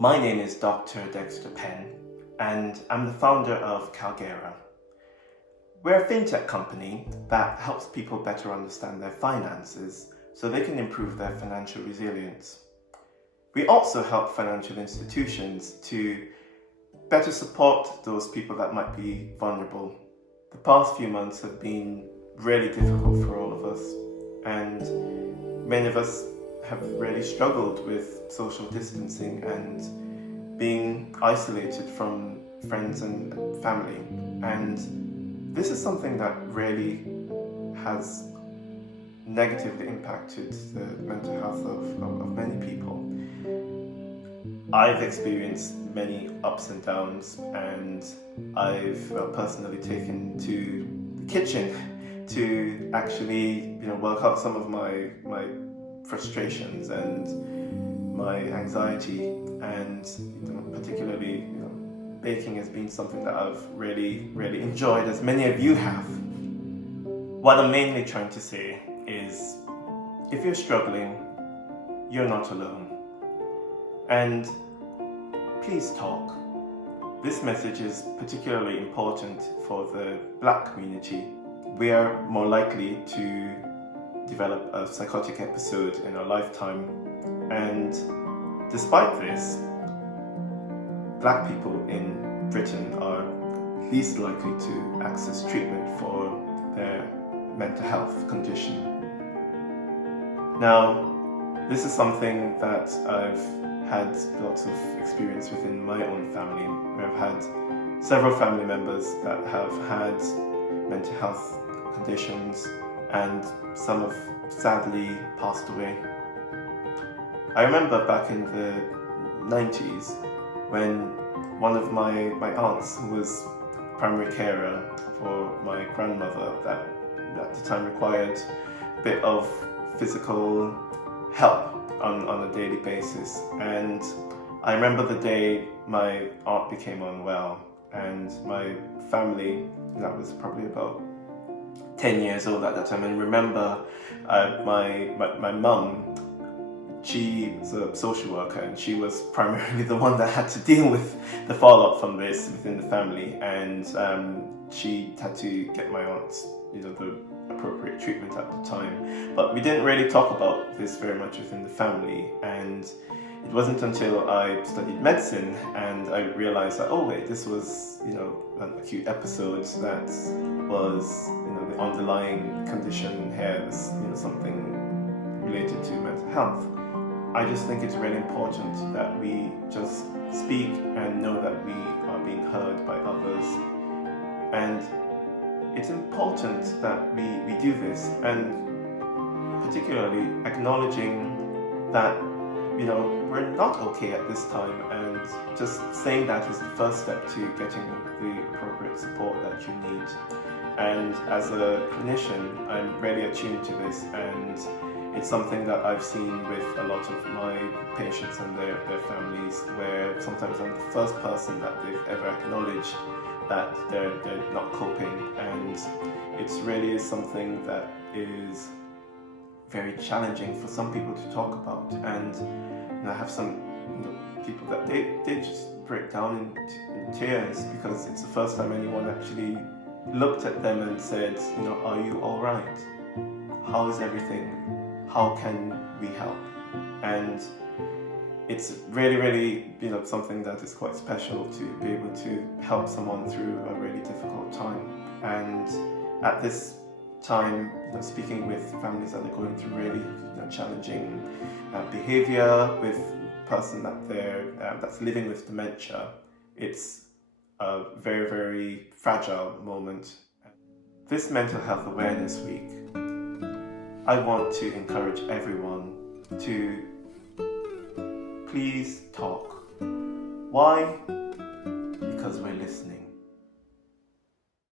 My name is Dr. Dexter Penn, and I'm the founder of Calgera. We're a fintech company that helps people better understand their finances so they can improve their financial resilience. We also help financial institutions to better support those people that might be vulnerable. The past few months have been really difficult for all of us, and many of us have really struggled with social distancing and being isolated from friends and family. And this is something that really has negatively impacted the mental health of many people. I've experienced many ups and downs, and I've personally taken to the kitchen to actually work out some of my frustrations and my anxiety, and particularly baking has been something that I've really enjoyed, as many of you have. What I'm mainly trying to say is, if you're struggling, you're not alone. And please talk. This message is particularly important for the Black community. We are more likely to develop a psychotic episode in our lifetime, and despite this, Black people in Britain are least likely to access treatment for their mental health condition. Now, this is something that I've had lots of experience within my own family. I've had several family members that have had mental health conditions, and some have sadly passed away. I remember back in the 90s when one of my aunts, who was primary carer for my grandmother that at the time required a bit of physical help on a daily basis, and I remember the day my aunt became unwell, and my family, that was probably about 10 years old at that time, and remember my mum, she was a social worker, and she was primarily the one that had to deal with the fallout from this within the family, and she had to get my aunt the appropriate treatment at the time. But we didn't really talk about this very much within the family, and it wasn't until I studied medicine and I realized that, oh wait, this was an acute episode that was the underlying condition here, this something related to mental health. I just think it's really important that we just speak and know that we are being heard by others, and it's important that we do this, and particularly acknowledging that we're not okay at this time, and just saying that is the first step to getting the appropriate support that you need. And as a clinician, I'm really attuned to this, and it's something that I've seen with a lot of my patients and their families, where sometimes I'm the first person that they've ever acknowledged that they're not coping, and it's really something that is very challenging for some people to talk about. And I have some people that they just break down in tears, because it's the first time anyone actually looked at them and said, are you all right? How is everything? How can we help? And it's really something that is quite special to be able to help someone through a really difficult time. And at this time, speaking with families that are going through really challenging behavior with a person that's living with dementia, it's a very fragile moment. This Mental Health Awareness Week, I want to encourage everyone to please talk. Why? Because we're listening.